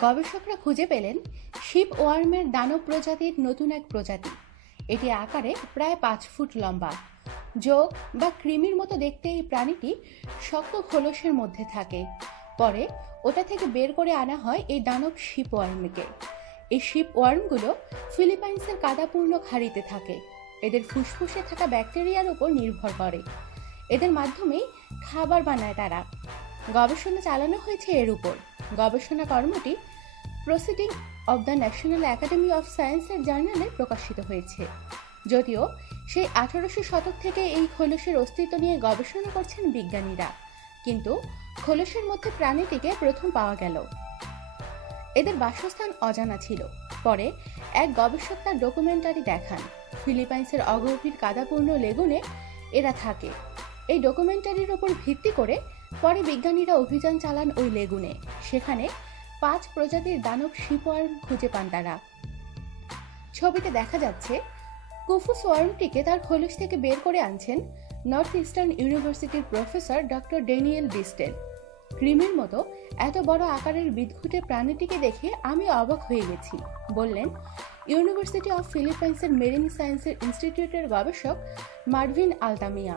গবেষকরা খুঁজে পেলেন শিপ ওয়ার্মের দানব প্রজাতির নতুন এক প্রজাতি। এটি আকারে প্রায় পাঁচ ফুট লম্বা। যোগ বা কৃমির মতো দেখতে এই প্রাণীটি শক্ত খোলসের মধ্যে থাকে। পরে ওটা থেকে বের করে আনা হয় এই দানব শিপ ওয়ার্মকে। এই শিপ ওয়ার্মগুলো ফিলিপাইন্সের কাদাপূর্ণ খাড়িতে থাকে। এদের ফুসফুসে থাকা ব্যাকটেরিয়ার উপর নির্ভর করে। এদের মাধ্যমেই খাবার বানায় তারা। গবেষণা চালানো হয়েছে এর উপর। গবেষণা কর্মটি proceeding of the national academy of সায়েন্সের জার্নালে প্রকাশিত হয়েছে। যদিও সেই আঠারোশো শতক থেকে এই খোলসের অস্তিত্ব নিয়ে গবেষণা করছেন বিজ্ঞানীরা, কিন্তু খোলসের মধ্যে প্রাণীটিকে প্রথম পাওয়া গেল। এদের বাসস্থান অজানা ছিল। পরে এক গবেষক তার ডকুমেন্টারি দেখান। ফিলিপাইন্সের অগভীর কাদাপূর্ণ লেগুনে এরা থাকে। এই ডকুমেন্টারির ওপর ভিত্তি করে পরে বিজ্ঞানীরা অভিযান চালান ওই লেগুনে। সেখানে পাঁচ প্রজাতির দানব শিপওয়ার্ম খুঁজে পান তারা। ছবিতে দেখা যাচ্ছে, কুফু সোয়ার্মটিকে তার খোলস থেকে বের করে আনছেন নর্থ ইস্টার্ন ইউনিভার্সিটির প্রফেসর ডক্টর ড্যানিয়েল ডিস্টেল ক্রিমের মতো এত বড় আকারের বিদঘুটে প্রাণীটিকে দেখে আমি অবাক হয়ে গেছি, বললেন ইউনিভার্সিটি অফ ফিলিপাইন্সের মেরিন সায়েন্সের ইনস্টিটিউটের গবেষক মার্ভিন আলতামিয়া।